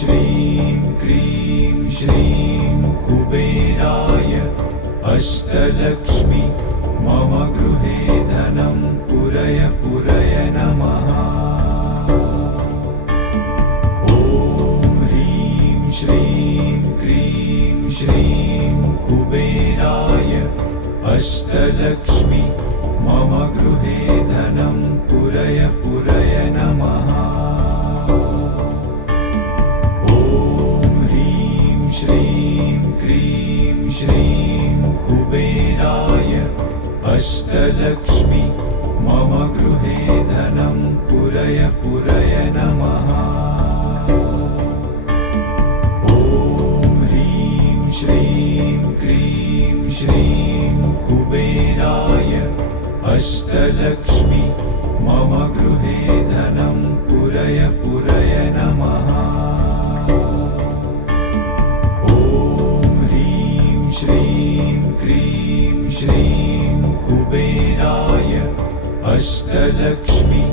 श्रीं क्रीं श्रीं कुबेराय अष्टलक्ष्मी मम गृहे धनं पुरय पुरय नमः। ॐ ह्रीं श्रीं क्रीं श्रीं कुबेराय अष्टलक्ष्मी मम गृहे धनं पुरय पुरय नमः। ॐ ह्रीं श्रीं क्रीं श्रीं कुबेराय अष्टलक्ष्मी मम गृहे धनं पुरय पुरय नमः। ॐ ह्रीं श्रीं क्रीं श्रीं कुबेराय अष्टलक्ष्मी मम गृहे धनं पुरय पुरय नमः। ॐ ह्रीं श्रीं क्रीं श्रीं कुबेराय अष्टलक्ष्मी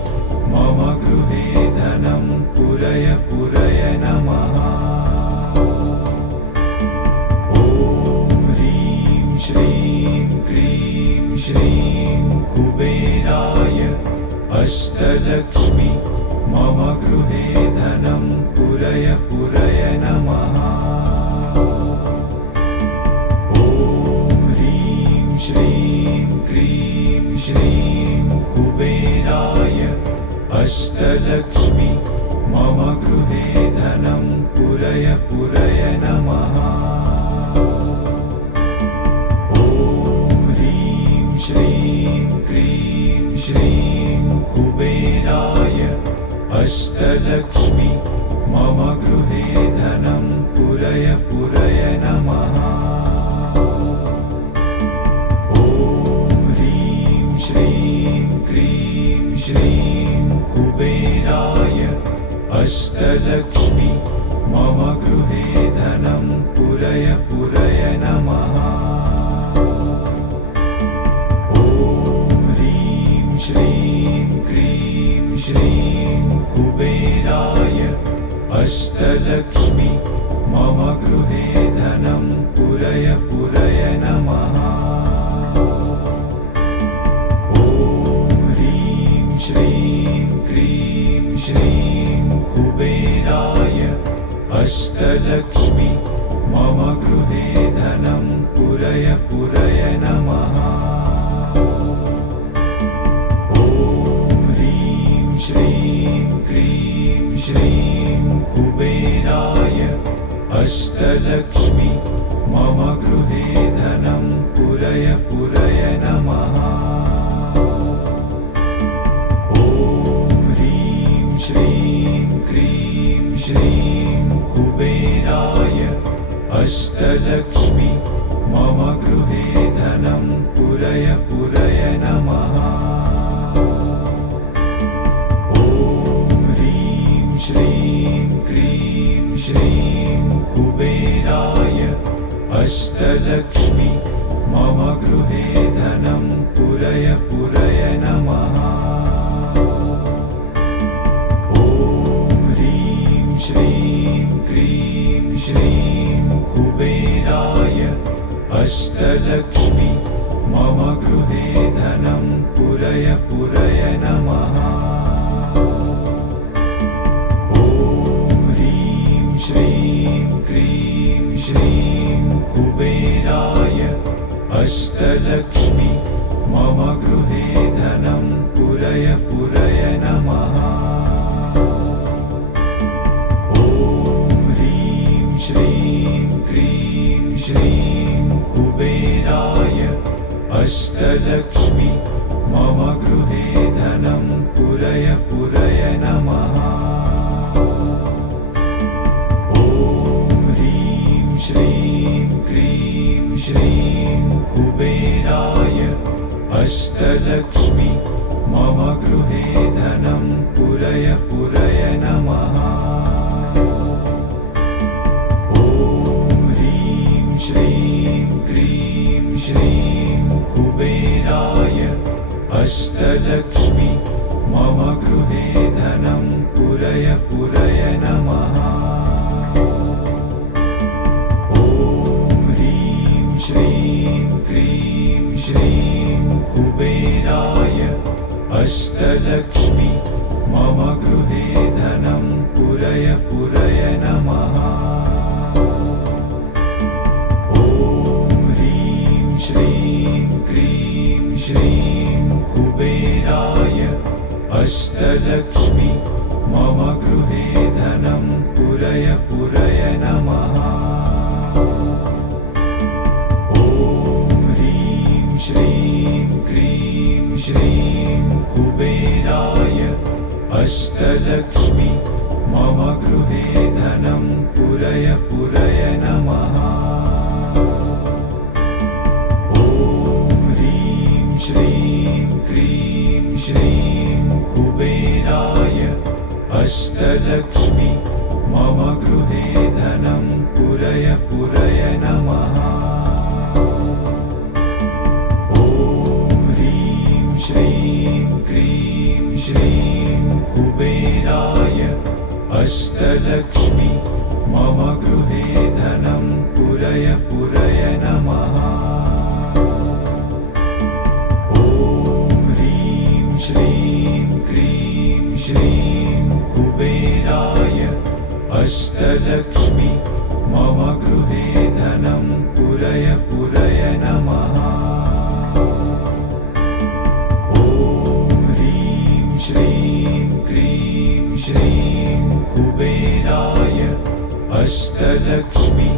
मम गृहे धनं पुरय पुरय नमः। ॐ ह्रीं श्रीं क्रीं श्रीं कुबेराय अष्टलक्ष्मी मम गृहे धनं पुरय पुरय नमः। ॐ ह्रीं श्रीं क्रीं श्रीं कुबेराय अष्टलक्ष्मी मम गृहे धनं पुरय पुरय नमः। ॐ ह्रीं श्रीं क्रीं श्रीं कुबेराय अष्टलक्ष्मी मम गृहे धनं पुरय पुरय नमः। ॐ ह्रीं श्रीं क्रीं श्रीं कुबेराय अष्टलक्ष्मी मम गृहे धनं पुरय पुरय नमः। ॐ ह्रीं श्रीं क्रीं श्रीं कुबेराय अष्टलक्ष्मी मम गृहे धनं पुरय पुरय नमः। ॐ ह्रीं श्रीं क्रीं श्रीं कुबेराय अष्टलक्ष्मी मम गृहे धनं पुरय पुरय नमः। ॐ ह्रीं श्रीं क्रीं श्रीं कुबेराय अष्टलक्ष्मी मम गृहे धनं पुरय पुरय नमः। ॐ ह्रीं श्रीं क्रीं श्रीं कुबेराय अष्टलक्ष्मी मम गृहे धनं पुरय पुरय नमः। ॐ ह्रीं श्रीं क्रीं श्रीं कुबेराय अष्टलक्ष्मी मम गृहे धनं पुरय पुरय नमः। ॐ ह्रीं श्रीं क्रीं श्रीं कुबेराय अष्टलक्ष्मी मम गृहे धनं पुरय पुरय नमः। ॐ ह्रीं श्रीं क्रीं श्रीं कुबेराय अष्टलक्ष्मी मम गृहे धनं पुरय पुरय नमः। ॐ ह्रीं श्रीं क्रीं श्रीं कुबेराय अष्टलक्ष्मी मम गृहे धनं पुरय पुरय नमः। ॐ ह्रीं श्रीं क्रीं श्रीं कुबेराय अष्टलक्ष्मी मम गृहे धनं पुरय पुरय नमः। ॐ ह्रीं श्रीं क्रीं श्रीं कुबेराय अष्टलक्ष्मी मम गृहे धनं पुरय पुरय नमः। अष्टलक्ष्मी मम गृहे धनं पुरय पुरय नमः। ॐ ह्रीं श्रीं क्रीं श्रीं कुबेराय अष्टलक्ष्मी मम गृहे धनं पुरय पुरय नमः। ॐ ह्रीं श्रीं क्रीं श्रीं कुबेराय अष्टलक्ष्मी मम गृहे धनं पुरय पुरय नमः। ॐ ह्रीं श्रीं क्रीं श्रीं कुबेराय अष्टलक्ष्मी मम गृहे धनं पुरय पुरय नमः। ॐ ह्रीं श्रीं क्रीं श्रीं कुबेराय अष्टलक्ष्मी मम गृहे धनं पुरय पुरय नमः। ॐ ह्रीं श्रीं क्रीं श्रीं कुबेराय अष्टलक्ष्मी मम गृहे धनं पुरय पुरय नमः। ॐ ह्रीं श्रीं क्रीं श्रीं कुबेराय अष्टलक्ष्मी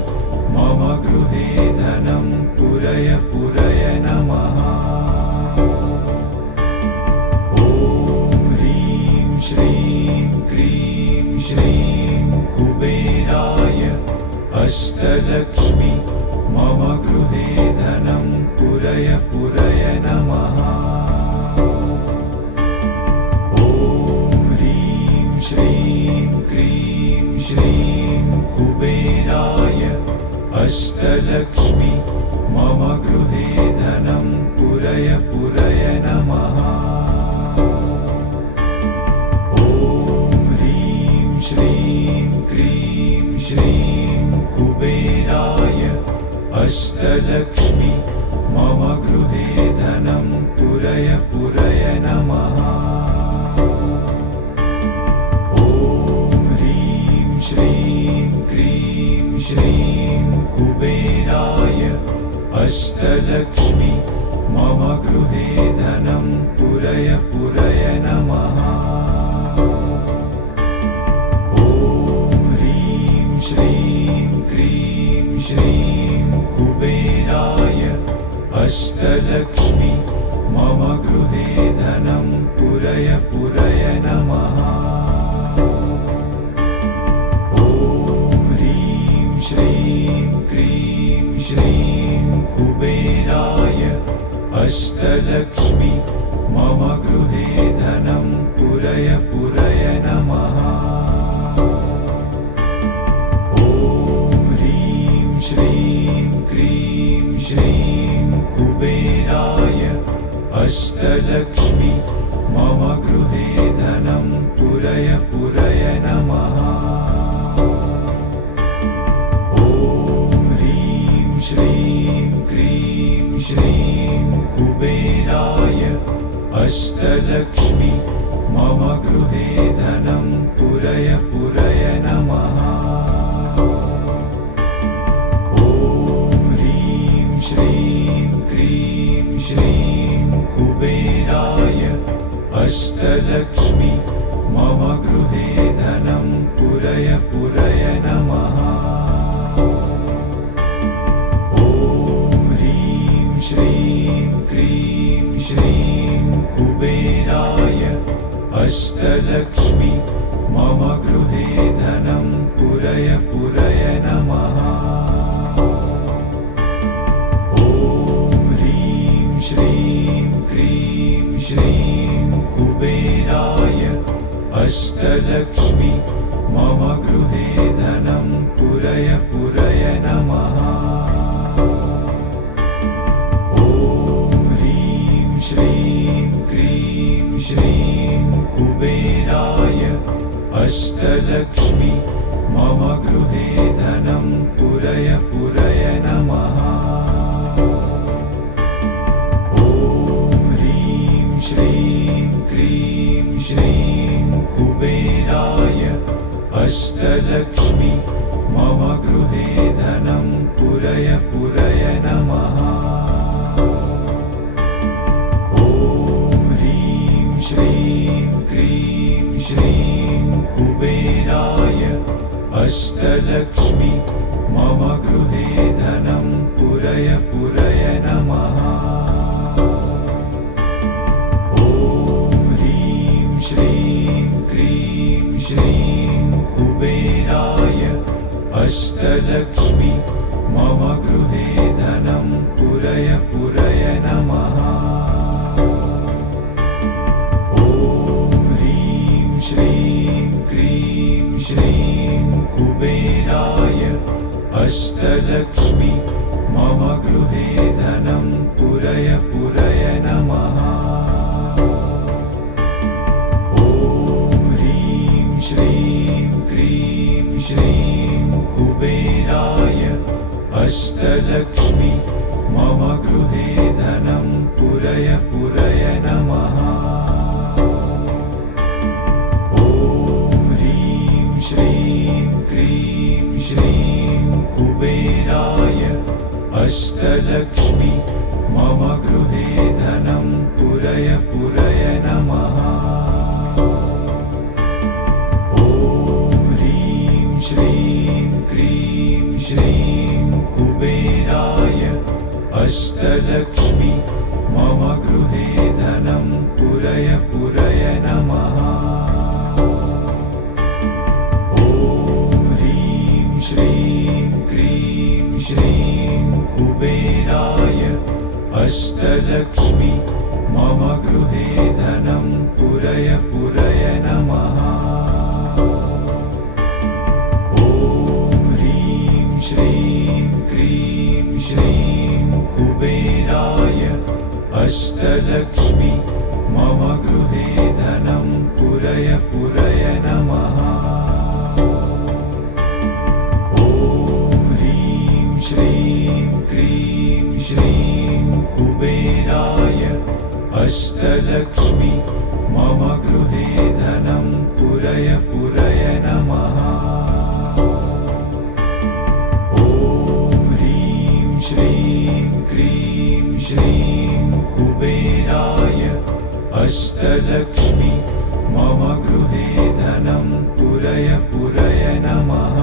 मम गृहे धनं पुरय पुरय नमः। ॐ ह्रीं श्रीं क्रीं श्रीं कुबेराय अष्टलक्ष्मी मम गृहे धनं पुरय पुरय नमः। ॐ ह्रीं श्रीं क्रीं श्रीं कुबेराय अष्टलक्ष्मी मम गृहे धनं पुरय पुरय नमः। ॐ ह्रीं श्रीं क्रीं श्रीं कुबेराय अष्टलक्ष्मी मम गृहे धनं पुरय पुरय नमः। ॐ ह्रीं श्रीं क्रीं श्रीं कुबेराय अष्टलक्ष्मी मम गृहे धनं पुरय पुरय नमः। ॐ ह्रीं श्रीं क्रीं श्रीं कुबेराय अष्टलक्ष्मी मम गृहे धनं पुरय पुरय नमः। ॐ ह्रीं श्रीं क्रीं श्रीं कुबेराय अष्टलक्ष्मी मम गृहे धनं पुरय पुरय नमः। ॐ ह्रीं श्रीं क्रीं श्रीं कुबेराय अष्टलक्ष्मी मम गृहे धनं पुरय पुरय नमः। ॐ ह्रीं श्रीं क्रीं श्रीं कुबेराय अष्टलक्ष्मी मम गृहे धनं पुरय पुरय नमः। ॐ ह्रीं श्रीं क्रीं श्रीं कुबेराय अष्टलक्ष्मी मम गृहे धनं पुरय पुरय नमः। ॐ ह्रीं श्रीं क्रीं श्रीं कुबेराय अष्टलक्ष्मी मम गृहे धनं पुरय पुरय नमः। ॐ ह्रीं श्रीं क्रीं श्रीं कुबेराय अष्टलक्ष्मी मम गृहे धनं पुरय पुरय नमः। ॐ ह्रीं श्रीं क्रीं श्रीं कुबेराय अष्टलक्ष्मी मम गृहे धनं पुरय पुरय नमः। ॐ ह्रीं श्रीं क्रीं श्रीं कुबेराय अष्टलक्ष्मी मम गृहे धनं पुरय पुरय नमः। ॐ ह्रीं श्रीं क्रीं श्रीं कुबेराय अष्टलक्ष्मी मम गृहे धनं पुरय पुरय नमः। ॐ ह्रीं श्रीं क्रीं श्रीं कुबेराय अष्टलक्ष्मी मम गृहे धनं पुरय पुरय नमः। ॐ ह्रीं श्रीं क्रीं श्रीं कुबेराय अष्टलक्ष्मी मम गृहे धनं पुरय पुरय नमः। ॐ ह्रीं श्रीं क्रीं श्रीं कुबेराय अष्टलक्ष्मी मम गृहे धनं पुरय पुरय नमः। ॐ ह्रीं श्रीं क्रीं श्रीं कुबेराय अष्टलक्ष्मी मम गृहे धनं पुरय पुरय नमः। ॐ ह्रीं श्रीं क्रीं श्रीं कुबेराय अष्टलक्ष्मी मम गृहे धनं पुरय पुरय नमः। ॐ ह्रीं श्रीं क्रीं श्रीं कुबेराय अष्टलक्ष्मी मम गृहे धनं पुरय पुरय नमः। ॐ ह्रीं श्रीं क्रीं श्रीं कुबेराय अष्टलक्ष्मी मम गृहे धनं पुरय पुरय नमः। ॐ ह्रीं श्रीं क्रीं श्रीं कुबेराय अष्टलक्ष्मी मम गृहे धनं पुरय पुरय नमः। ॐ ह्रीं श्रीं क्रीं श्रीं कुबेराय अष्टलक्ष्मी मम गृहे धनं पुरय पुरय नमः।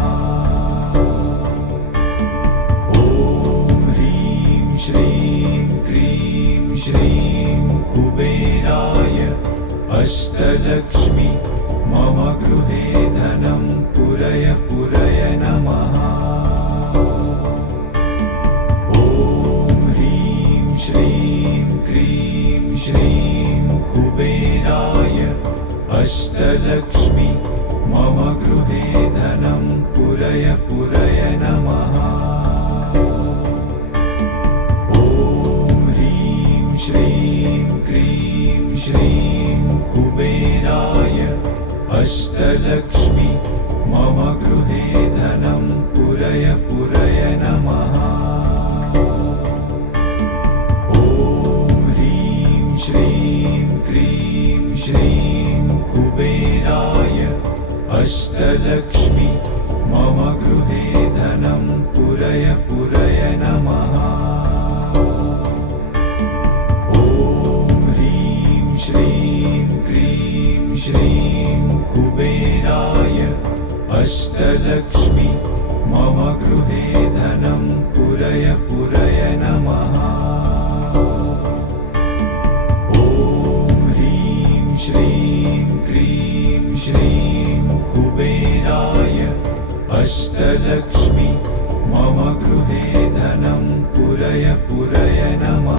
ॐ ह्रीं श्रीं क्रीं श्रीं कुबेराय अष्टलक्ष्मी मम गृहे धनं पुरय पुरय नमः। ॐ ह्रीं श्रीं क्रीं श्रीं कुबेराय अष्टलक्ष्मी मम गृहे धनं पुरय पुरय नमः। ॐ ह्रीं श्रीं क्रीं श्रीं कुबेराय अष्टलक्ष्मी मम गृहे धनं पुरय पुरय नमः। ॐ ह्रीं श्रीं क्रीं श्रीं कुबेराय अष्टलक्ष्मी मम गृहे धनं पुरय पुरय नमः। ॐ ह्रीं श्रीं क्रीं श्रीं कुबेराय अष्टलक्ष्मी मम गृहे धनं पुरय पुरय नमः। ॐ ह्रीं श्रीं क्रीं श्रीं कुबेराय अष्टलक्ष्मी मम गृहे धनं पुरय पुरय नमः।